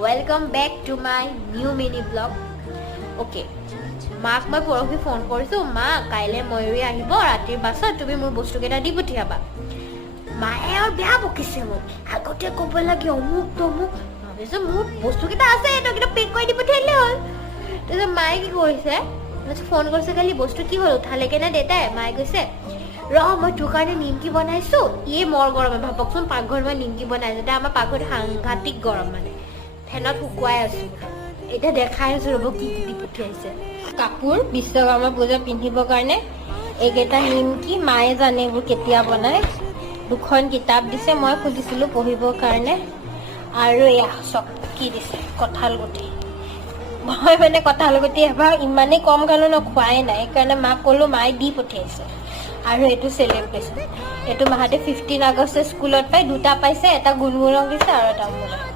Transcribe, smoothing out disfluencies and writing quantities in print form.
Welcome back to my new mini vlog. Okay. মাক মই পৰহি ফোন কৰিছো মা কাইলে ময়ূৰী আহিব ৰাতিৰ বাছত তুমি মোৰ বস্তু কেইটা দি পঠিয়াবা মায়ে আৰু বেয়া বকিছে মোক আগতে ক'ব লাগে অমুক তমুক ভাবিছো মোৰ বস্তু কেইটা আছে এটা কেইটা পেক কৰি দি পঠিয়ালে হ'ল তাৰপিছত মায়ে কি কৰিছে ফোন কৰিছে কালি বস্তু কি হ'ল উঠালেগে না দেতাই মায়ে কৈছে ৰ মই তোৰ কাৰণে নিমকি বনাইছো ইয়ে মোৰ গৰম ভাবকচোন পাকঘৰত মই নিমকি বনাইছো এতিয়া আমাৰ পাকঘৰত সাংঘাতিক গৰম মানে ফেনত শুকুৱাই আছো এটা দেখাই আছো ৰ'ব কি কি দি পঠিয়াইছে কাপোৰ বিশ্বকৰ্মা পূজা পিন্ধিবৰ কাৰণে এইকেইটা নিমকি মায়ে জানে এইবোৰ কেতিয়া বনায় দুখন কিতাপ দিছে মই খুজিছিলোঁ পঢ়িবৰ কাৰণে আৰু এয়া চব কি দিছে কঁঠাল গুটি মই মানে কঁঠাল গুটি এবাৰ ইমানেই কম খালোঁ ন খোৱাই নাই সেইকাৰণে মাক ক'লোঁ মায়ে দি পঠিয়াইছে আৰু এইটো চেলিব্ৰেশ্যন এইটো মাহঁতে 15 আগষ্ট স্কুলত পাই দুটা পাইছে এটা গুণগুণক দিছে আৰু এটা মোলৈ